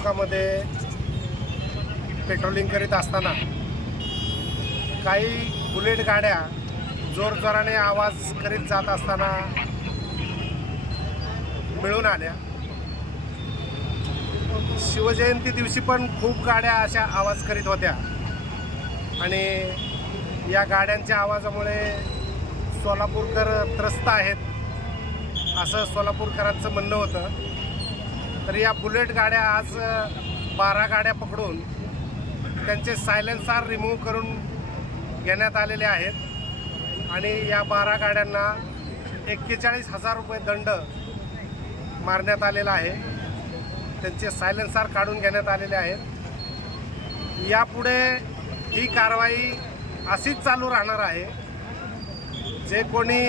चौकामध्ये पेट्रोलिंग करीत असताना काही बुलेट गाड्या जोरजोराने आवाज करीत जात असताना मिळून आल्या। शिवजयंती दिवशी पण खूप गाड्या अशा आवाज करीत होत्या आणि या गाड्यांच्या आवाजामुळे सोलापूरकर त्रस्त आहेत असं सोलापूरकरांचं म्हणणं होतं। तर या बुलेट गाड्या आज 12 गाड्या पकडून त्यांचे सायलेन्सर रिमूव्ह करून घेण्यात आलेले आहेत आणि या 12 गाड्यांना 41,000 रुपये दंड मारण्यात आलेला आहे। त्यांचे सायलेन्सर काढून घेण्यात आलेले आहेत। यापुढे ही कारवाई अशीच चालू राहणार आहे। जे कोणी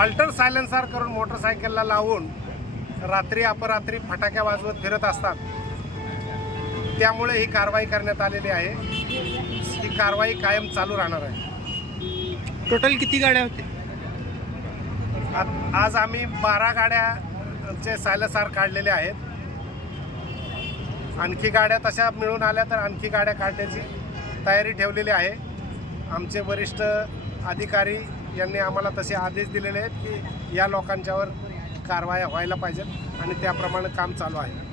अल्टर सायलेन्सर करून मोटरसायकलला लावून रात्री अपरात्री फटाक्या वाजवत फिरत असतात त्यामुळे ही कारवाई करण्यात आलेली आहे। ही कारवाई कायम चालू राहणार आहे। टोटल किती गाड्या होते? आज आम्ही 12 गाड्याचे सायलेन्सर काढलेले आहेत। आणखी गाड्या तशा मिळून आल्या तर आणखी गाड्या काढण्याची तयारी ठेवलेली आहे। आमचे वरिष्ठ अधिकारी यांनी आम्हाला तसे आदेश दिलेले आहेत की या लोकांच्यावर कारवाया व्हायला पाहिजेत आणि त्याप्रमाणे काम चालू आहे।